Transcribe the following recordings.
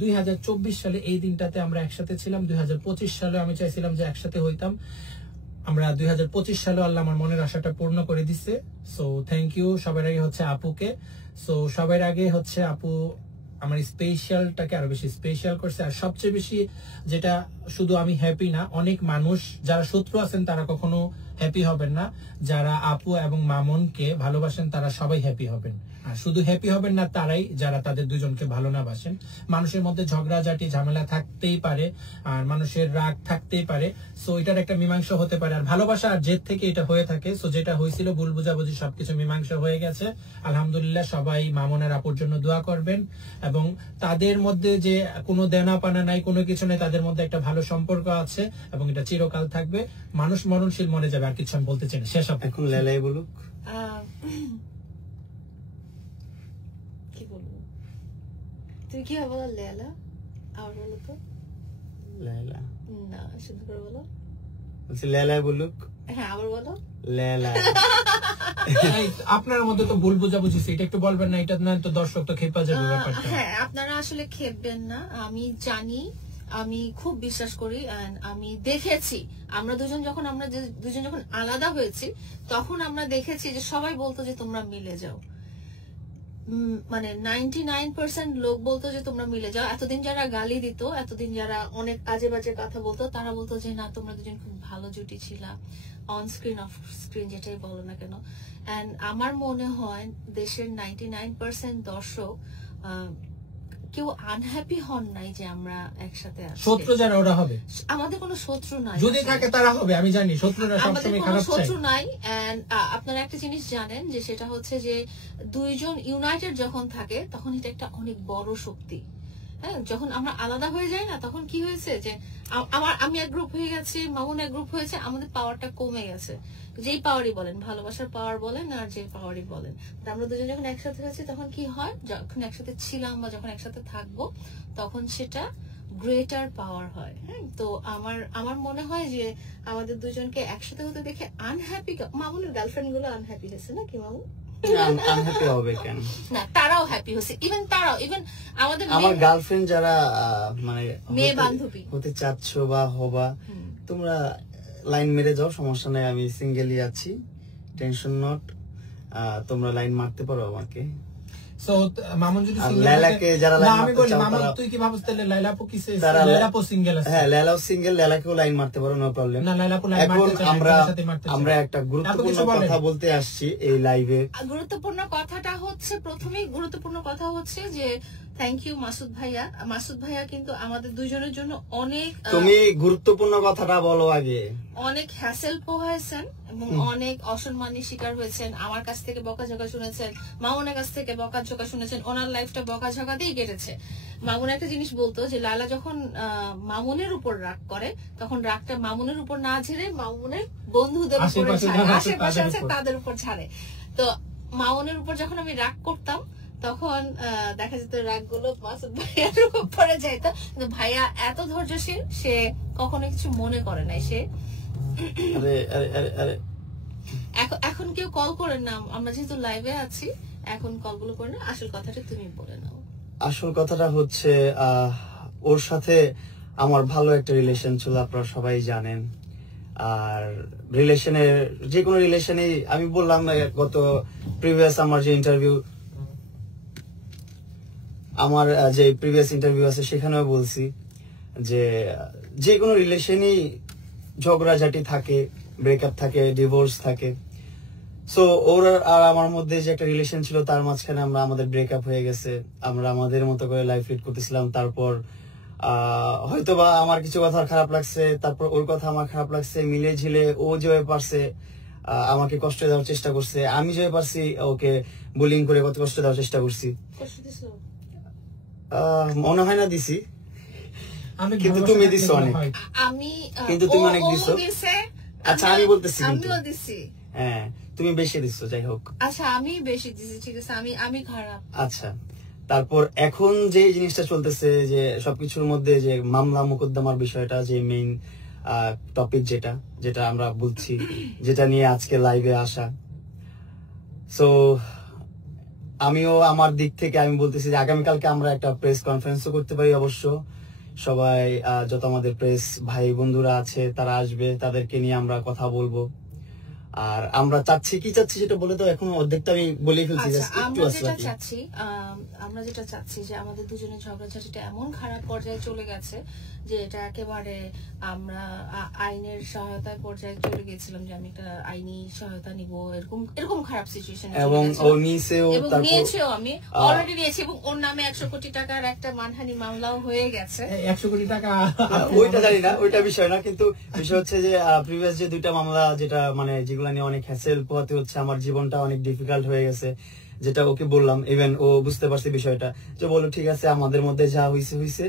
2024 সালে এই দিনটাতে আমরা একসাথে ছিলাম। 2025 সালে আমি চাইছিলাম যে একসাথে হইতাম। আমরা 2025 সালে আল্লাহ আমার মনের আশাটা পূর্ণ করে দিছে। সো থ্যাংক ইউ সবার আগে হচ্ছে আপুকে। সো সবার আগে হচ্ছে আপু আমার স্পেশালটাকে আরো বেশি স্পেশাল করছে। আর সবচেয়ে বেশি যেটা, শুধু আমি হ্যাপি না, অনেক মানুষ যারা শত্রু আছেন তারা কখনো হ্যাপি হবেন না। যারা আপু এবং মামুনকে ভালোবাসেন তারা সবাই হ্যাপি হবেন। আর শুধু হ্যাপি হবেন না তারাই যারা তাদের দুজনকে ভালো না বাসেন। মানুষের মধ্যে ঝগড়াঝাটি ঝামেলা থাকতেই পারে, আর মানুষের রাগ থাকতেই পারে। সো এটার একটা মীমাংসা হতে পারে। আর ভালোবাসা আর জেদ থেকে এটা হয়ে থাকে। সো যেটা হয়েছিল ভুল বুঝাবুঝি সবকিছু মীমাংসা হয়ে গেছে আলহামদুলিল্লাহ। সবাই মামুনের আপুর জন্য দোয়া করবেন, এবং তাদের মধ্যে যে কোনো দেনা পানা নাই, কোনো কিছু নেই, তাদের মধ্যে একটা ভালো সম্পর্ক আছে এবং এটা চিরকাল থাকবে। মানুষ মরণশীল মরে যাবে, আর কিছু আমি বলতে চাই না। শেষ আপু। এখন লেলাই বলুক। কি বলবো, তুমি কি হবে বলো? লেলা আর বলো তো। লেলা না, শুধু করে বলো। বলছি লেলাই বলুক। হ্যাঁ, আবার বলো। লেলা। আপনার মধ্যে তো ভুল বুঝাবুঝি, এটা একটু বলবেন না? এটা না তো দর্শক তো খেপা যাবে ব্যাপারটা। হ্যাঁ, আপনারা আসলে খেপবেন না, আমি জানি, আমি খুব বিশ্বাস করি। আমি দেখেছি আমরা দুজন যখন আলাদা হয়েছি তখন আমরা দেখেছি যে সবাই বলতো যে তোমরা মিলে যাও। মানে 99% লোক বলতো যে তোমরা মিলে যাও। এতদিন যারা গালি দিত, এতদিন যারা অনেক আজে বাজে কথা বলতো, তারা বলতো যে না, তোমরা দুজন খুব ভালো জুটি ছিলা, অন স্ক্রিন অফ স্ক্রিন যেটাই বলো না কেন। এন্ড আমার মনে হয় দেশের 99% দর্শক কেউ আনহ্যাপি হন নাই যে আমরা একসাথে আছি। শত্রু যারা ওরা হবে, আমাদের কোনো শত্রু নাই। যদি থাকে তারা হবে, আমি জানি শত্রুরা সবসময় খারাপ চায়। শত্রু নাই। এন্ড আপনারা একটা জিনিস জানেন যে সেটা হচ্ছে যে দুইজন ইউনাইটেড যখন থাকে তখন এটা একটা অনেক বড় শক্তি। হ্যাঁ, যখন আমরা আলাদা হয়ে যাই না, তখন কি হয়েছে যে আমি এক গ্রুপ হয়ে গেছি, মামুন এক গ্রুপ হয়েছে, আমাদের পাওয়ারটা কমে গেছে। যেই পাওয়ারই বলেন, ভালোবাসার পাওয়ার বলেন আর যে পাওয়ারই বলেন, আমরা দুজন যখন একসাথে হয়েছি তখন কি হয়, যখন একসাথে ছিলাম বা যখন একসাথে থাকবো তখন সেটা গ্রেটার পাওয়ার হয়। হ্যাঁ, তো আমার মনে হয় যে আমাদের দুজনকে একসাথে হতে দেখে আনহ্যাপি, মামুনের গার্লফ্রেন্ড গুলো আনহ্যাপি হয়েছে নাকি মামুন? আনহ্যাপি হবে কেন? না, তারাও হ্যাপি হয়েছে। ইভেন আমাদের আমার গার্লফ্রেন্ড যারা মানে মেয়ে বান্ধবী হতে চাচ্ছ বা হবা, তোমরা লাইন মেরে যাও, সমস্যা নাই, আমি সিঙ্গেলই আছি, টেনশন নট। তোমরা লাইন মারতে পারো আমাকে। সো মামুন যদি লাইলাকে যারা লাইন মারতে চাও, মামুন তুই কি ভাবছ তাহলে লাইলা আপু কিসে? লাইলা আপু সিঙ্গেল আছে। হ্যাঁ, লাইলাও সিঙ্গেল, লাইলাকেও লাইন মারতে পারো, নো প্রবলেম। না, লাইলা আপু লাইন মারতে চায়, আমরা একটা গুরুত্বপূর্ণ কথা বলতে আসছি এই লাইভে। গুরুত্বপূর্ণ কথাটা হচ্ছে, প্রথমেই গুরুত্বপূর্ণ কথা হচ্ছে যে থ্যাংক ইউ মাসুদ ভাইয়া। মাসুদ ভাইয়া কিন্তু আমাদের দুজনের জন্য অনেক, তুমি গুরুত্বপূর্ণ কথাটা বলো আগে। অনেক হ্যাসেল পোহাইছেন এবং অনেক অসম্মানের শিকার হয়েছেন। আমার কাছ থেকে বকাঝকা শুনেছেন, মামুনের কাছ থেকে বকাঝকা শুনেছেন। ওনার লাইফটা বকাঝকা দিয়েই কেটেছে। মামুন একটা জিনিস বলতো যে লালা যখন মামুনের উপর রাগ করে তখন রাগটা মামুনের উপর না ঝেড়ে মামুনের বন্ধুদের উপর ঝাড়ে, আশেপাশে আছে তাদের উপর ঝাড়ে। তো মামুনের উপর যখন আমি রাগ করতাম তখন দেখা যেত রাগ গুলো মাসুদ ভাইয়ার উপরে যাইতো, কিন্তু ভাইয়া এত ধৈর্যশীল, সে কখনো কিছু মনে করে নাই। সে এখন কেউ কল করেন না, আমরা যেহেতু লাইভে আছি এখন কলগুলো করে না। আসল কথাটা তুমি বলে নাও। আসল কথাটা হচ্ছে ওর সাথে আমার ভালো একটা রিলেশন ছিল, আপনারা সবাই জানেন। আর রিলেশনের যে কোনো রিলেশনে আমি বললাম গত প্রিভিয়াস আমার যে ইন্টারভিউ আছে সেখানেও বলছি যে কোনো রিলেশনেই ঝগড়াঝাটি থাকে, ব্রেকআপ থাকে, ডিভোর্স থাকে। সো ওর আর আমার মধ্যে যে একটা রিলেশন ছিল তার মাঝখানে আমাদের ব্রেকআপ হয়ে গেছে। আমরা আমাদের মতো করে লাইফ লিড করতেছিলাম। তারপর হয়তোবা আমার কিছু কথা খারাপ লাগছে, তারপর ওর কথা আমার খারাপ লাগছে, মিলে ঝিলে ও যেভাবে পারছে আমাকে কষ্ট দেওয়ার চেষ্টা করছে, আমি যেভাবে পারছি ওকে বুলিং করে কত কষ্ট দেওয়ার চেষ্টা করছি। মনে হয় না দিছি, কিন্তু তুমি দিছো অনেক, কিন্তু তুমি অনেক দিছো। আচ্ছা, আমি বলতেছি হ্যাঁ তুমি বেশি দিছো, যাই হোক। আচ্ছা, আমি বেশি দিছি, ঠিক আছে, আমি খারাপ। আচ্ছা, তারপর এখন যে জিনিসটা চলতেছে যে সবকিছুর মধ্যে যে মামলা মোকদ্দমার বিষয়টা, যে মেইন টপিক যেটা আমরা বলছি, যেটা নিয়ে আজকে লাইভে আসা। সো আমিও আমার দিক থেকে আমি বলতেছি যে আগামীকালকে আমরা একটা প্রেস কনফারেন্সও করতে পারি। অবশ্য সবাই যত আমাদের প্রেস ভাই বন্ধুরা আছে তারা আসবে, তাদেরকে নিয়ে আমরা কথা বলবো। আর আমরা চাচ্ছি সেটা বলে তো এখন অর্ধেকটা আমি বলে ফেলছি। আমরা যেটা চাচ্ছি যে আমাদের দুজনের ঝগড়াঝাটিটা এমন খারাপ পর্যায়ে চলে গেছে যে এটা একেবারে আমরা আইনের সহায়তার পর্যায়ে চলে গেছিলাম, যে আমি একটা আইনি সহায়তা নিব, এরকম খারাপ সিচুয়েশন। এবং ও নিয়েছেও, আমি অলরেডি নিয়েছি, এবং ওর নামে 100 কোটি টাকার একটা মানহানি মামলাও হয়ে গেছে। 100 কোটি টাকা ওইটা জানি না, ওইটা বিষয় না, কিন্তু বিষয় হচ্ছে যে প্রিভিয়াস যে 2টা মামলা যেটা মানে যেগুলো নিয়ে অনেক হ্যাসেল পোহাতে হচ্ছে, আমার জীবনটা অনেক ডিফিকাল্ট হয়ে গেছে, যেটা ওকে বললাম। ইভেন ও বুঝতে পারছে বিষয়টা, যে বলো ঠিক আছে আমাদের মধ্যে যা হইছে,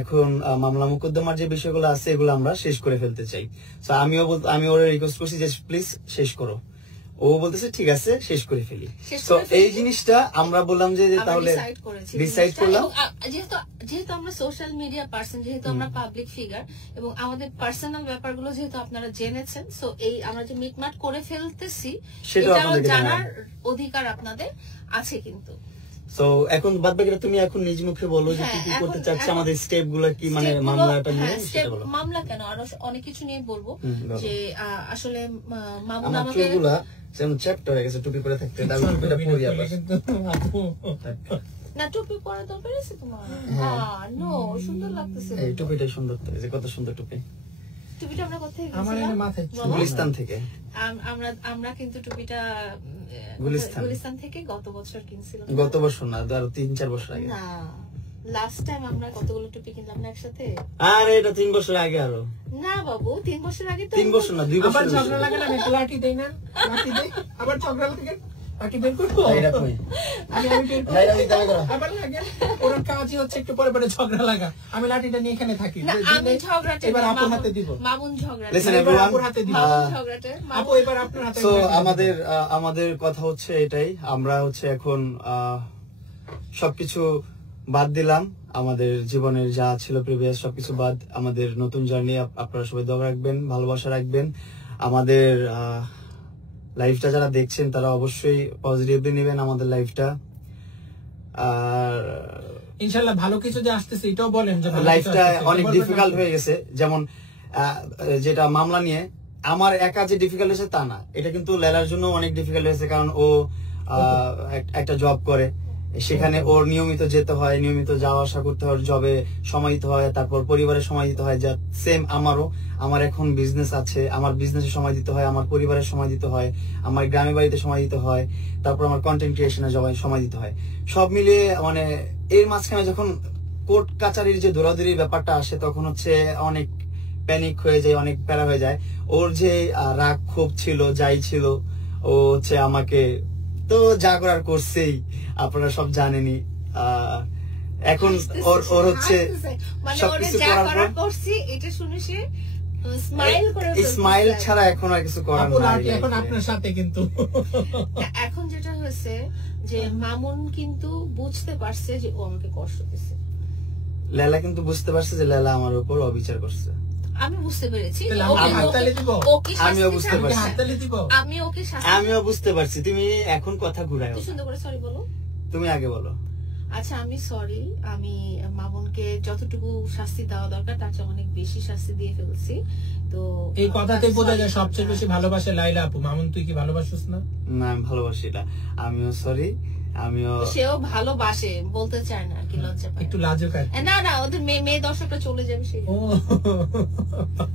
এখন মামলা মোকদ্দমার যে বিষয়গুলো আছে এগুলো আমরা শেষ করে ফেলতে চাই। তো আমি ওর রিকোয়েস্ট করছি যে প্লিজ শেষ করো। ও বলতেছে ঠিক আছে শেষ করে ফেলি। তো এই জিনিসটা আমরা বললাম যে তাহলে ডিসাইড করলাম, যেহেতু আমরা সোশ্যাল মিডিয়া পার্সন, যেহেতু আমরা পাবলিক ফিগার, এবং আমাদের পার্সোনাল ব্যাপারগুলো যেহেতু আপনারা জেনেছেন, সো এই আমরা যে মিটমাট করে ফেলতেছি সেটা জানার অধিকার আপনাদের আছে। কিন্তু সো এখন বাদ বাকিটা তুমি এখন নিজ মুখে বলো যে কি করতে চাচ্ছ, আমাদের স্টেপ গুলো কি, মানে মামলাটা নিয়ে সেটা বলো। মামলা কেন, আরো অনেক কিছু নিয়ে বলবো। যে আসলে মামুন আমাকে যেমন চ্যাপ্টার হয়ে গেছে টুপি পরে থাকতে, আমি টুপিটা পরি আবার না, টুপি পরা দরকার আছে তোমার? নো, সুন্দর লাগতেছে। এই টুপিটাই সুন্দর, তো এই যে কত সুন্দর টুপি। টুপিটা আমরা কোথায় আমার মাথায় গুলিস্তান থেকে, আমরা কিন্তু টুপিটা গুলিস্তান থেকে গত বছর কিনছিলাম। গত বছর না, আরো 3-4 বছর আগে। না, লাস্ট টাইম আমরা কতগুলো টুপি কিনলাম না একসাথে? আরে এটা 3 বছর আগে। আরো না বাবু, 3 বছর আগে তো। 3 বছর না, 2 বছর। আবার ঝগড়া লাগে না, লাঠি দেই না, লাঠি দেই, আবার ঝগড়া লাগে, লাঠি বের করবো এটা কই আমি বের করব, আবার লাগে। ওর কাজই হচ্ছে একটু পরে পরে ঝগড়া লাগা, আমি লাঠিটা নিয়ে এখানে থাকি। আমি ঝগড়াটা এবার আপুর হাতে দিব, মামুন ঝগড়া, লিসেন এভরিওয়ান, আপুর হাতে দিব ঝগড়াটা আপু এবার আপনার হাতে। সো আমাদের কথা হচ্ছে এটাই, আমরা হচ্ছে এখন সবকিছু বাদ দিলাম, আমাদের জীবনের যা ছিল প্রিভিয়াস সবকিছু বাদ, আমাদের নতুন জার্নি। আপনারা সবাই দোয়া রাখবেন, ভালোবাসা রাখবেন। আমাদের লাইফটা যারা দেখছেন তারা অবশ্যই পজিটিভলি নেবেন আমাদের লাইফটা। আর ইনশাআল্লাহ ভালো কিছু যে আসতেছে এটাও বলেন, যে লাইফটা অনেক ডিফিকাল্ট হয়ে গেছে। যেমন যেটা মামলা নিয়ে আমার একা যে ডিফিকাল্ট হয়েছে তা না, এটা কিন্তু লেলার জন্য অনেক ডিফিকাল্ট হয়েছে, কারণ ও একটা জব করে, সেখানে ওর নিয়মিত যেতে হয়, নিয়মিত যাওয়া আসা করতে হয়, জবে সময় দিতে হয়, তারপর পরিবারের সময় দিতে হয়। যা সেম আমার এখন বিজনেস আছে, আমার বিজনেসে সময় দিতে হয়, আমার পরিবারের সময় দিতে হয়, আমার গ্রামের বাড়িতে সময় দিতে হয়, তারপর আমার কন্টেন্ট ক্রিয়েশনে সময় দিতে হয়। সব মিলিয়ে মানে এর মাঝখানে যখন কোর্ট কাচারির যে দৌড়াদৌড়ির ব্যাপারটা আসে, তখন হচ্ছে অনেক প্যানিক হয়ে যায়, অনেক প্যারা হয়ে যায়। ওর যে রাগ ক্ষোভ ছিল, যাই ছিল, ও হচ্ছে আমাকে তো যা করার করছেই, আপনারা সব জানেনই। এখন ওর হচ্ছে সবকিছু করার পর এটা শুনে সে স্মাইল ছাড়া এখন আর কিছু করার নাই। এখন আপনার সাথে কিন্তু এখন যেটা হয়েছে যে মামুন কিন্তু বুঝতে পারছে যে ও আমাকে কষ্ট দিচ্ছে, লেলা কিন্তু বুঝতে পারছে যে লেলা আমার উপর অবিচার করছে। আমি বুঝতে পেরেছি, আমিও বুঝতে পারছি। তুমি এখন কথা ঘুরায়, সুন্দর করে সরি বলো, তুমি আগে বলো। আচ্ছা আমি সরি, আমি মামুনকে যতটুকু শাস্তি দেওয়া দরকার তার চেয়ে অনেক বেশি শাস্তি দিয়ে ফেলছি। তো এই কথাতেই বোঝা যায় সবচেয়ে বেশি ভালোবাসে লাইলা আপু। মামুন তুই কি ভালোবাসিস না? না আমি ভালোবাসি না, আমিও সরি, আমিও। সেও ভালোবাসে, বলতে চায় না, কি লজ্জা পায়, একটু লাজুক আর। না ওদের মেয়ে দর্শকরা চলে যাবে, সেই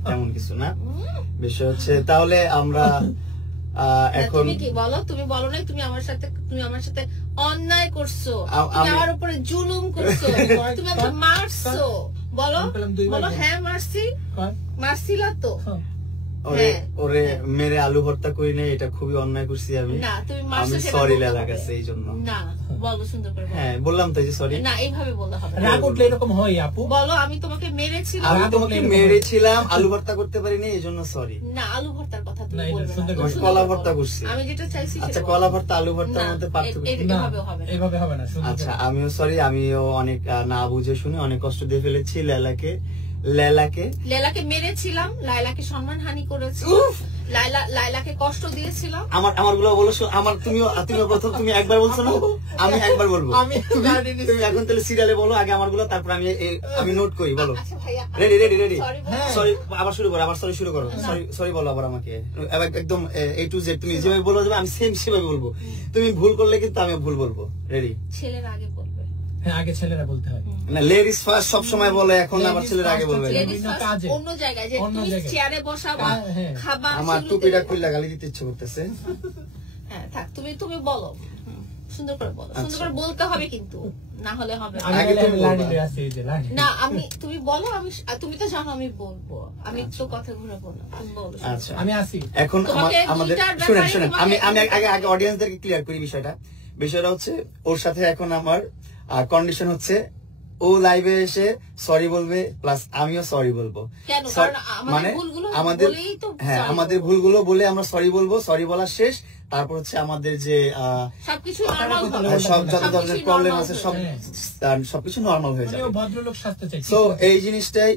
তেমন কিছু না। বিষয় হচ্ছে তাহলে আমরা এখন তুমি কি বলো, তুমি বলো না তুমি আমার সাথে অন্যায় করছো, তুমি আমার উপরে জুলুম করছো, তুমি আমাকে মারছো, বলো হ্যাঁ মারছিলা তো। ওরে মেরে আলু ভর্তা করি না, এটা খুবই অন্যায় করছি আমি। আমি সরি লেলা কাছে এই জন্য। না বলো সুন্দর করে। হ্যাঁ বললাম তো যে সরি। না এইভাবে বলতে হবে, রাগ উঠলে এরকম হয় আপু। বলো আমি তোমাকে মেরেছিলাম, আমি তোমাকে মেরেছিলাম, আলু ভর্তা করতে পারিনি এই জন্য সরি। না আলু ভর্তার কথা তুমি বলবে না, কলা ভর্তা করছি আমি যেটা চাইছি। আচ্ছা কলা ভর্তা আলু ভর্তার মধ্যে পার্থক্য এইভাবে হবে না। আচ্ছা আমিও সরি, আমিও অনেক না বুঝে শুনে অনেক কষ্ট দিয়ে ফেলেছি লেলাকে। লেলাকে মেরেছিলাম, লাইলাকে সম্মানহানি করেছি, লাইলাকে কষ্ট দিয়েছিলাম। আমার গুলো বলো, আমার তুমিও প্রথম তুমি একবার বলছো না, আমি একবার বলবো। তুমি এখন তাহলে সিরিয়ালে বলো আগে আমার গুলো, তারপর আমি নোট করি। বলো। আচ্ছা ভাইয়া, রেডি। সরি, আবার শুরু করো, সরি বলো আবার আমাকে একদম A to Z। তুমি যেভাবে বলো যাবে আমি সেভাবে বলবো। তুমি ভুল করলে কিন্তু আমি ভুল বলবো। রেডি? ছেলের আগে বলবে। হ্যাঁ, আগে ছেলেরা বলতে হয় না, লেডিস ফার্স্ট সব সময় বলে, এখন আবার ছেলেরা আগে বলবে। অন্য জায়গায় যে তুমি চেয়ারে বসাবা, খাবা, আমার টুপিটা খুললা গালি দিতে ইচ্ছে করতেছে। হ্যাঁ থাক, তুমি বলো, সুন্দর করে বলো, সুন্দর করে বলতে হবে কিন্তু, না হলে হবে না। তুমি বলো, তুমি তো জানো আমি বলবো, আমি একটু কথা ঘুরাবো না, তুমি বলো। আচ্ছা, আমি আসি এখন আমাদের শুনেন আমি আগে অডিয়েন্সদেরকে ক্লিয়ার করি বিষয়টা হচ্ছে ওর সাথে এখন আমার কন্ডিশন হচ্ছে ও লাইভে এসে সরি বলবে, প্লাস আমিও সরি বলবো। মানে আমাদের ভুলগুলো বলে আমরা সরি বলবো, সরি বলা শেষ, তারপর হচ্ছে আমাদের যে সব যত ধরনের প্রবলেম আছে সবকিছু নর্মাল হয়ে যাবে। তো এই জিনিসটাই,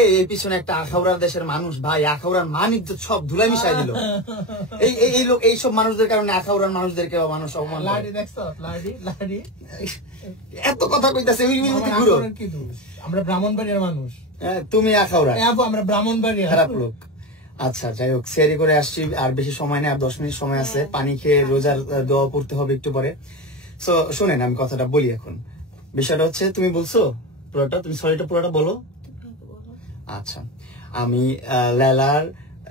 এই পিছনে একটা আখাউড়ার দেশের মানুষ ভাই, আখাউড়ার মান ইজ্জত সব ধুলাই মিশাই দিল। এই লোক এইসব মানুষদের কারণে আখাউড়ার মানুষদেরকে মানুষ অপমান এত কথা কইতাছে। আমরা ব্রাহ্মণবাড়িয়ার মানুষ, তুমি আখাউড়া, আমরা ব্রাহ্মণবাড়িয়া, খারাপ লোক। আচ্ছা যাই হোক, সেরি করে আসছি, আর বেশি সময় নেই, আর 10 মিনিট সময় আছে। পানি খেয়ে রোজার দোয়া পড়তে হবে একটু পরে। সো শুনেন, আমি কথাটা বলি এখন। বিষয়টা হচ্ছে তুমি বলছো পুরোটা, তুমি সরিটা পুরোটা বলো। আচ্ছা, আমি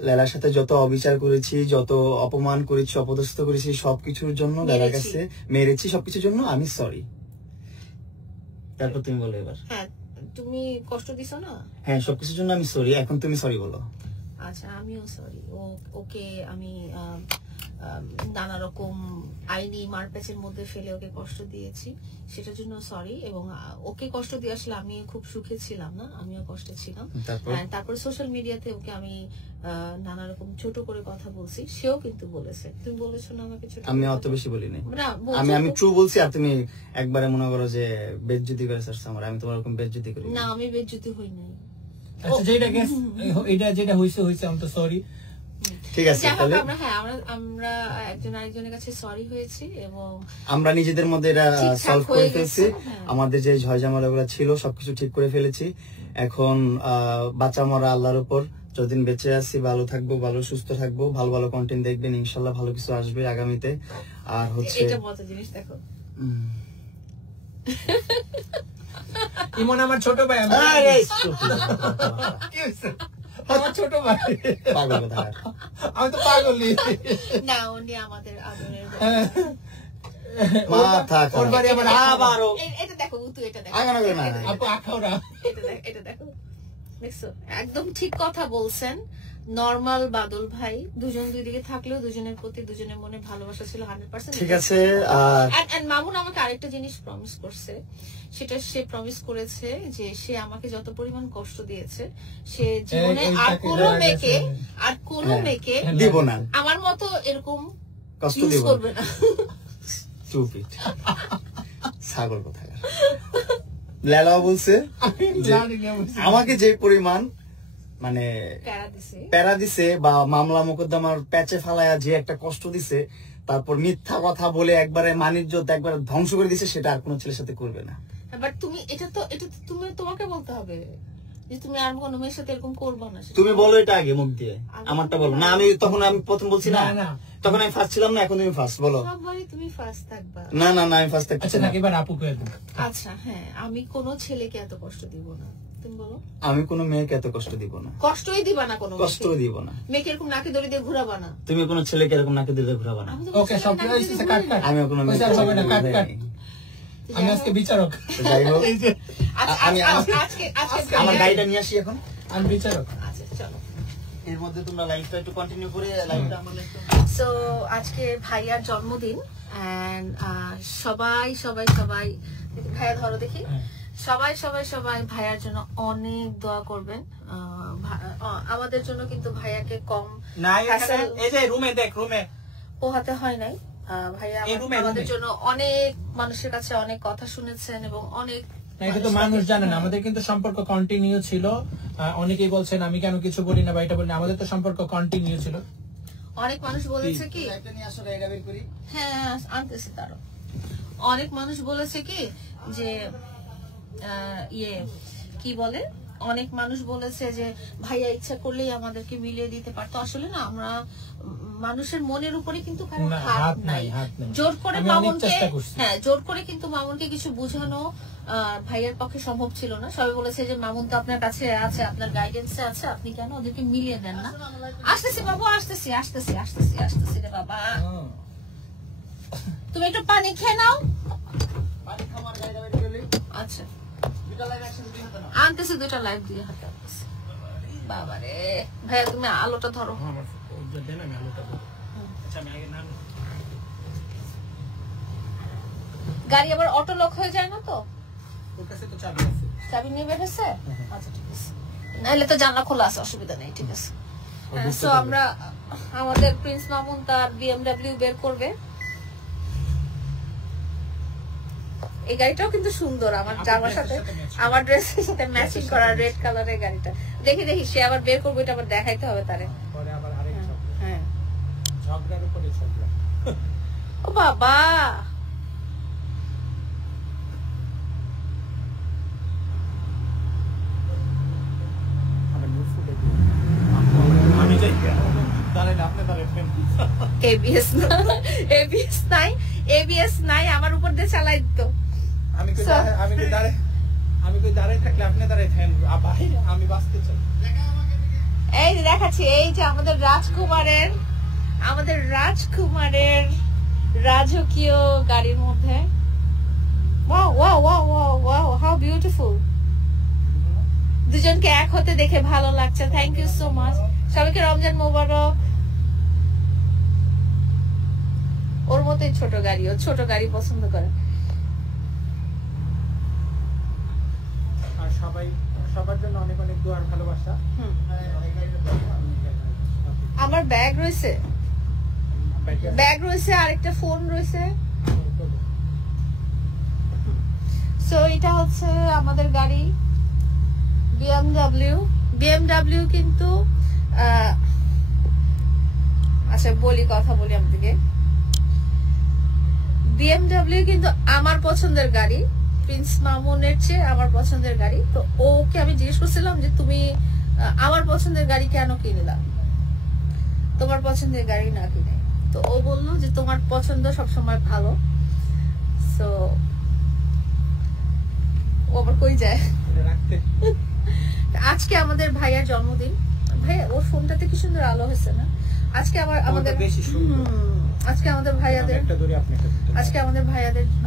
লেলার সাথে যত অবিচার করেছি, যত অপমান করেছি, অপদস্থ করেছি, সবকিছুর জন্য, লেলার কাছে মেরেছি, সবকিছুর জন্য আমি সরি। তারপর তুমি বলো এবার। হ্যাঁ, তুমি কষ্ট দিছো না? হ্যাঁ, সবকিছুর জন্য আমি সরি। এখন তুমি সরি বলো। আচ্ছা, আমিও সরি। ওকে আমি নানা রকম আইনি মারপ্যাচের মধ্যে ফেলে ওকে কষ্ট দিয়েছি, সেটার জন্য সরি। এবং ওকে কষ্ট দিয়ে আসলে আমি খুব সুখে ছিলাম না, আমিও কষ্টে ছিলাম। তারপর সোশ্যাল মিডিয়াতে ওকে আমি নানা রকম ছোট করে কথা বলছি, সেও কিন্তু বলেছে। তুমি বলেছো না আমাকে ছোট? আমি অত বেশি বলি নাই, আমি ট্রু বলছি। আর তুমি একবারে মনে করো যে বেজ্জতি করে আসছে আমার, আমি তোমার এরকম বেজ্জতি করি না, আমি বেজ্জতি হই নাই। আচ্ছা, যেটা হইছে আমি তো সরি। ঠিক আছে, তাহলে আমরা একজন আরেকজনের কাছে সরি হয়েছি এবং আমরা নিজেদের মধ্যে এটা সলভ করে ফেলছি। আমাদের যে ঝয়ঝামেলাগুলো ছিল সবকিছু ঠিক করে ফেলেছি। এখন বাঁচা মরা আল্লাহর উপর। যতদিন বেঁচে আছি ভালো থাকবো, ভালো সুস্থ থাকবো, ভালো ভালো কন্টেন্ট দেখবেন, ইনশাল্লাহ ভালো কিছু আসবে আগামীতে। আর হচ্ছে এটা মজার জিনিস, দেখো ইমন আমার ছোট ভাই, আমার ছোট ভাই, পাগল কথা। আমি তো পাগলই না, উনি আমাদের আদরের মাথা ওর বাড়ি আমার আবারও। এটা দেখো, এটা দেখো, আপু আখাউড়া, এটা দেখো, দেখছো? একদম ঠিক কথা বলছেন। নরমাল বাদল ভাই, দুজন দুই দিকে থাকলেও দুজনের প্রতি দুজনের মনে ভালোবাসা ছিল 100%। ঠিক আছে। আর মামুন আমাকে আরেকটা জিনিস প্রমিস করছে, সেটা সে প্রমিস করেছে যে সে আমাকে যত পরিমাণ কষ্ট দিয়েছে, সে জীবনে আর কোনো মেয়েকে দিব না, আমার মতো এরকম কষ্ট করবে না। স্টুপিড ছাগল কথা। লেলা বলছে আমাকে যে পরিমাণ মানে প্যারা দিছে বা মামলা মোকদ্দমার প্যাচে ফালায়া যে একটা কষ্ট দিছে, তারপর মিথ্যা কথা বলে একবারে মানিজ্যত একবারে ধ্বংস করে দিছে, সেটা আর কোনো ছেলের সাথে করবে না। বাট তুমি এটা তো তুমি তোমাকে বলতে হবে যে তুমি আর কোনো মেয়ের সাথে এরকম করবে না। তুমি বলো এটা আগে মুখ দিয়ে, আমারটা বলো না। আমি প্রথম বলছি না, তখন আমি ফার্স্ট ছিলাম না, এখন তুমি ফার্স্ট বলো। সবাই তুমি ফার্স্ট থাকবা। না আমি ফার্স্ট থাকছি। আচ্ছা, এবার আপুকে একদম। আচ্ছা, হ্যাঁ, আমি কোনো ছেলেকে এত কষ্ট দিব না। তুমি বলো। আমি কোনো মেয়েকে এত কষ্ট দিব না। কষ্টই দিবা না, কোনো কষ্টই দিব না। মেয়েকে এরকম নাকে দড়ি দিয়ে ঘোরাবা না। তুমি কোনো ছেলেকে এরকম নাকে দড়ি দিয়ে ঘোরাবা না। ওকে, সব কিছু কাট কাট। আমি কোনো মেয়ে হবে না, কাট কাট। আমি আজকে বিচারক। যাই হোক, আমি আজকে আমার গাড়িটা নিয়ে আসি এখন। আমি বিচারক। আচ্ছা, চলো। এর মধ্যে তোমরা লাইভটা একটু কন্টিনিউ করে লাইভটা আমাদের একটু। সো আজকে ভাইয়ার জন্মদিন, এন্ড সবাই ভাইয়া ধরো দেখি, সবাই ভাইয়ার জন্য অনেক দোয়া করবেন। আমাদের জন্য কিন্তু ভাইয়াকে কম পোহাতে হয় নাই। ভাইয়া আমাদের জন্য অনেক মানুষের কাছে অনেক কথা শুনেছেন এবং অনেক না, এটা তো মানুষ জানে না। আমাদের কিন্তু সম্পর্ক কন্টিনিউ ছিল। অনেকেই বলছেন আমি কেন কিছু বলি না বা এটা বলি না, আমাদের তো সম্পর্ক কন্টিনিউ ছিল। অনেক মানুষ বলেছে কি, হ্যাঁ আনতেছি তারও, অনেক মানুষ বলেছে কি যে কি বলে, অনেক মানুষ বলেছে যে ভাইয়া ইচ্ছা করলেই আমাদেরকে মিলিয়ে দিতে পারতো। আসলে না, আমরা মানুষের মনের উপরে কিন্তু কারো হাত নাই। জোর করে মামুনকে, হ্যাঁ জোর করে কিন্তু মামুনকে কিছু বুঝানো ভাইয়ার পক্ষে সম্ভব ছিল না। সবাই বলেছে যে মামুন তো আপনার কাছে আছে, আপনার গাইডেন্সে আছে, আপনি কেন ওদেরকে মিলিয়ে দেন না। আসতেছি বাবু, আসতেছি আসতেছি আসতেছি আসতেছি রে বাবা, তুমি একটু পানি খেয়ে নাও। আচ্ছা আনতেছি, 2টা লাইভ দিয়ে হাতে আনতেছি। বাবা রে ভাইয়া, তুমি আলোটা ধরো। গাড়ি আবার অটো লক হয়ে যায় না তো? চাবি নিয়ে বের হয়েছে? আচ্ছা ঠিক আছে, নাহলে তো জানলা খোলা আছে, অসুবিধা নেই, ঠিক আছে। তো আমরা আমাদের প্রিন্স মামুন তার BMW বের করবে। এই গাড়িটাও কিন্তু সুন্দর, আমার জামার সাথে আমার ড্রেসের সাথে ম্যাচিং করা রেড কালারের গাড়িটা। দেখি দেখি সে আবার বের করবে, এটা আবার দেখাইতে হবে তারে। হ্যাঁ ও বাবা, ABS নাই, আমার উপর দিয়ে চালাই দিত। আমি কই দাঁড়ায় থাকলে আপনি দাঁড়ায় থাকেন ভাই, আমি বাঁচতে চাই। এই যে দেখাচ্ছি, এই যে আমাদের রাজকুমারের রাজকীয় গাড়ির মধ্যে। Wow wow wow wow wow, how beautiful. দুজনকে এক হতে দেখে ভালো লাগছে, থ্যাংক ইউ সো মাচ। সবাইকে রমজান মোবারক। ওর মতোই ছোট গাড়ি, ও ছোট গাড়ি পছন্দ করে। আর সবার জন্য অনেক অনেক দোয়া আর ভালোবাসা। আমার ব্যাগ রয়েছে, আরেকটা ফোন রয়েছে। সো এটা হচ্ছে আমাদের গাড়ি BMW কিন্তু আচ্ছা কথা বলি আপনাদেরকে। BMW কিন্তু আমার পছন্দের গাড়ি, প্রিন্স মামুনের চেয়ে আমার পছন্দের গাড়ি। তো ওকে আমি জিজ্ঞেস করছিলাম যে তুমি আমার পছন্দের গাড়ি কেন কিনলা, তোমার পছন্দের গাড়ি না কিনে। তো ও বললো যে তোমার পছন্দ সবসময় ভালো। সো ও আবার কই যায়। আজকে আমাদের ভাইয়ার জন্মদিন। ভাইয়া ওর ফোনটাতে কি সুন্দর আলো হয়েছে না? আজকে আমাদের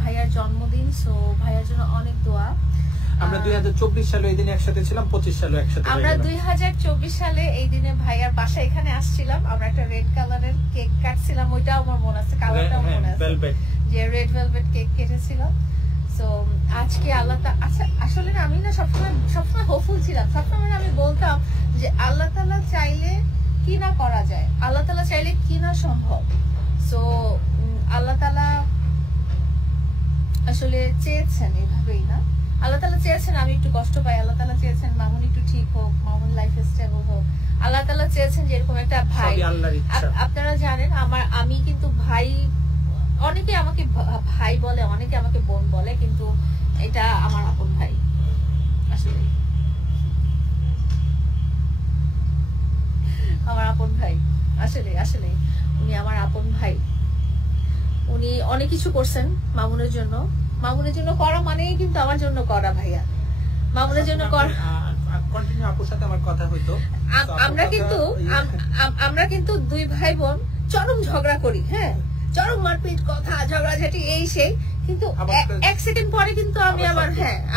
ভাইয়ার জন্মদিন। সো ভাইয়ার জন্য অনেক দোয়া। আমরা 2024 সালে এই দিনে একসাথে ছিলাম, 25 সালে একসাথে। আমরা 2024 সালে এই দিনে ভাইয়ার বাসা এখানে আসছিলাম। আমরা একটা রেড কালারের কেক কাটছিলাম, ওইটাও আমার মনে আছে, কালারটাও মনে আছে, যে রেড ভেলভেট কেক কেটেছিলাম। সো আজকে আল্লাহ আচ্ছা আসলে না, আমি না সবসময় হোপফুল ছিলাম। সবসময় আমি বলতাম যে আল্লাহ তাআলা চাইলে কি না করা যায়, আল্লাহ তাআলা চাইলে কি না সম্ভব। সো আল্লাহ তাআলা আসলে চেয়েছেন, এভাবেই না, আল্লাহ তাআলা চেয়েছেন আমি একটু কষ্ট পাই, আল্লাহ তাআলা চেয়েছেন মামুন একটু ঠিক হোক, মামুন লাইফে স্টেবল হোক, আল্লাহ তাআলা চেয়েছেন যে এরকম একটা ভাই। আপনারা জানেন আমি কিন্তু ভাই, অনেকে আমাকে ভাই বলে, অনেকে আমাকে বোন বলে, কিন্তু এটা আমার আপন ভাই। আসলে আমার আপন ভাই, আসলে উনি আমার আপন ভাই। উনি অনেক কিছু করছেন মামুনের জন্য করা মানেই কিন্তু আমার জন্য করা। ভাইয়া মামুনের জন্য করা। কন্টিনিউ আপুর সাথে আমার কথা হইতো। আমরা কিন্তু দুই ভাই বোন চরম ঝগড়া করি, হ্যাঁ চরম মারপিট, কথা ঝগড়াঝাটি এই সেই, কিন্তু এক সেকেন্ড পরে কিন্তু আমি আবার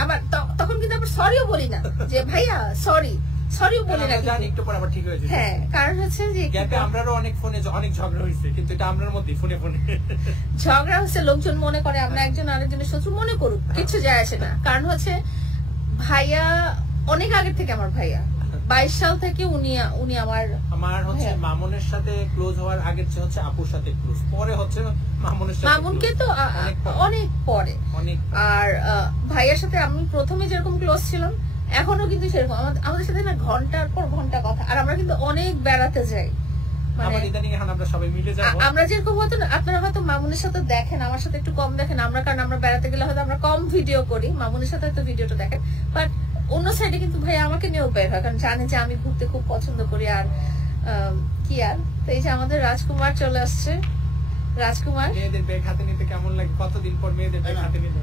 আবার তখন কিন্তু আবার সরিও বলি না যে ভাইয়া সরিও বলি না, জানি একটু পর আবার ঠিক হয়ে যাবে। হ্যাঁ, কারণ হচ্ছে যে গ্যাপে আমরাও অনেক ফোনে অনেক ঝগড়া হইছে, কিন্তু এটা আমরার মধ্যে ফোনে ঝগড়া হচ্ছে। লোকজন মনে করে আমরা একজন আরেকজনের শত্রু, মনে করুক, কিছু যায় আসে না। কারণ হচ্ছে ভাইয়া অনেক আগের থেকে আমার ভাইয়া, 22 সাল থেকে উনি আমার হচ্ছে হ্যাঁ। মামুনের সাথে ক্লোজ হওয়ার আগের চেয়ে হচ্ছে আপুর সাথে ক্লোজ, পরে হচ্ছে মামুনের সাথে মামুনকে close। তো অনেক পরে। অনেক আর ভাইয়ার সাথে আমি প্রথমে যেরকম ক্লোজ ছিলাম এখনো কিন্তু সেরকম, আমাদের সাথে না ঘন্টার পর ঘন্টা কথা, আর আমরা কিন্তু অনেক বেড়াতে যাই। আবার ইদানিং এখন আমরা সবাই মিলে যাব। আমরা যেরকম হয়তো আপনারা হয়তো মামুনের সাথে দেখেন, আমার সাথে একটু কম দেখেন, কারণ আমরা বেড়াতে গেলে হয়তো আমরা কম ভিডিও করি, মামুনের সাথে হয়তো ভিডিওটা দেখেন, বাট অন্য সাইডে কিন্তু ভাই আমাকে নিয়েও বের হয়, কারণ জানে যে আমি ঘুরতে খুব পছন্দ করি। আর কি আর, তো এই যে আমাদের রাজকুমার চলে আসছে। রাজকুমার, মেয়েদের ব্যাগ হাতে নিতে কেমন লাগে? কতদিন পর মেয়েদের ব্যাগ হাতে নিলে?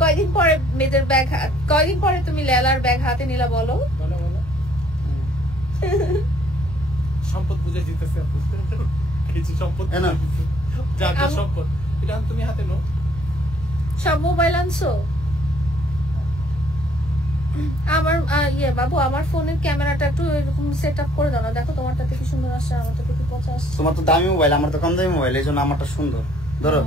কয়দিন পরে মেয়েদের ব্যাগ, কয়দিন পরে তুমি লেলার ব্যাগ হাতে নিলা বলো? বলো বলো। সম্পদ বুঝে দিতেছে আপু, কিছু সম্পদ না। যা যা সম্পদ এটা তুমি হাতে নাও। সব মোবাইল আনছো? আমার বাবু, আমার ফোনের ক্যামেরাটা একটু এরকম সেট আপ করে দাও না, দেখো তোমারটাতে কি সুন্দর আসছে, আমারটাতে কি পচা আসছে। তোমার তো দামি মোবাইল, আমার তো কম দামি মোবাইল, এই জন্য আমারটা সুন্দর। ধরো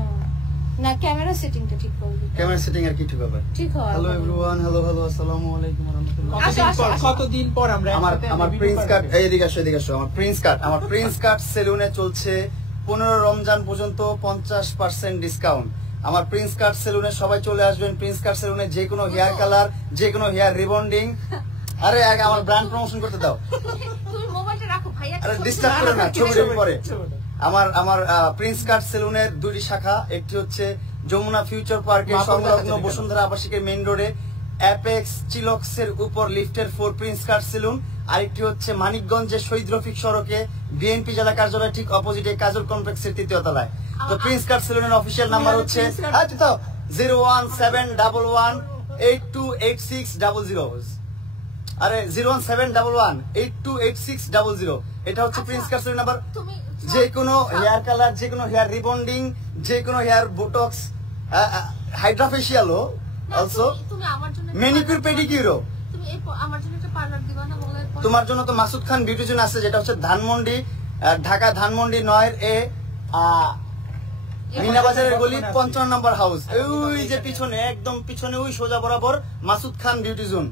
না, ক্যামেরা সেটিংটা ঠিক করে দিতে। ক্যামেরা সেটিং আর কি ঠিক হবে? ঠিক হয়। হ্যালো এভরিওয়ান, হ্যালো আসসালামু আলাইকুম ওয়া রাহমাতুল্লাহ। কতদিন পর আমরা আমার প্রিন্স কাট, এদিকে আসো, আমার প্রিন্স কাট সেলুনে চলছে 15 রমজান পর্যন্ত 50% ডিসকাউন্ট। আমার প্রিন্স কাট সেলুনে সবাই চলে আসবেন। প্রিন্স কাট সেলুনে যে কোনো হেয়ার কালার, যে কোনো হেয়ার রিবন্ডিং। আরে আগে আমার ব্র্যান্ড প্রমোশন করতে দাও। তুমি মোবাইলটা রাখো ভাইয়া। আরে ডিস্টার্ব করো না, ছবি পরে। আমার প্রিন্স কাট সেলুনের দুটি শাখা, একটি হচ্ছে যমুনা ফিউচার পার্কের সংলগ্ন বসুন্ধরা আবাসিকের মেইন রোডে অ্যাপেক্স চিলক্সের উপর লিফটের 4 প্রিন্স কাট সেলুন। আরেকটি হচ্ছে মানিকগঞ্জের শহীদ রফিক সড়কে বিএনপি জেলা কার্যালয় ঠিক অপোজিটে কাজল কমপ্লেক্সের 3য় তলায়। তো প্রিন্স কাট সেলুনের অফিসিয়াল নাম্বার হচ্ছে 01711828600। আরে 01711828600। এটা হচ্ছে প্রিন্স কাট সেলুন নাম্বার। যে কোনো হেয়ার কালার, যে কোনো হেয়ার রিবন্ডিং, যে কোনো হেয়ার বোটক্স, হাইড্রাফেশিয়ালও অলসো, তুমি আমার জন্য ম্যানিকিউর পেডিকিউরও। তুমি আমার জন্য একটা পার্লার দিবা না বলে? তোমার জন্য তো মাসুদ খান বিউটিশিয়ান আছে, যেটা হচ্ছে ধানমন্ডি, ঢাকা ধানমন্ডি 9 এ মিনা বাজারের গলি 55 নম্বর হাউস। ওই যে পিছনে, একদম পিছনে ওই সোজা বরাবর মাসুদ খান বিউটি জোন,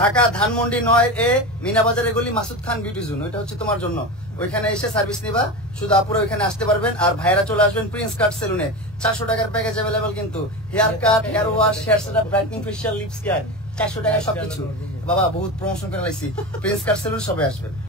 ঢাকা ধানমন্ডি 9 এ মিনা বাজারের গলি মাসুদ খান বিউটি জোন। ওইটা হচ্ছে তোমার জন্য। ওইখানে এসে সার্ভিস নিবা, শুধু আপুরা ওইখানে আসতে পারবেন। আর ভাইরা চলে আসবেন প্রিন্স কাট সেলুনে। 400 টাকার প্যাকেজ অ্যাভেলেবল, কিন্তু hair cut, hair wash, hair setup, brightening, facial, lips care 400 টাকায় সবকিছু। বাবা বহুত প্রমোশন করে লাইছি। প্রিন্স কাট সেলুন সবাই আসবেন।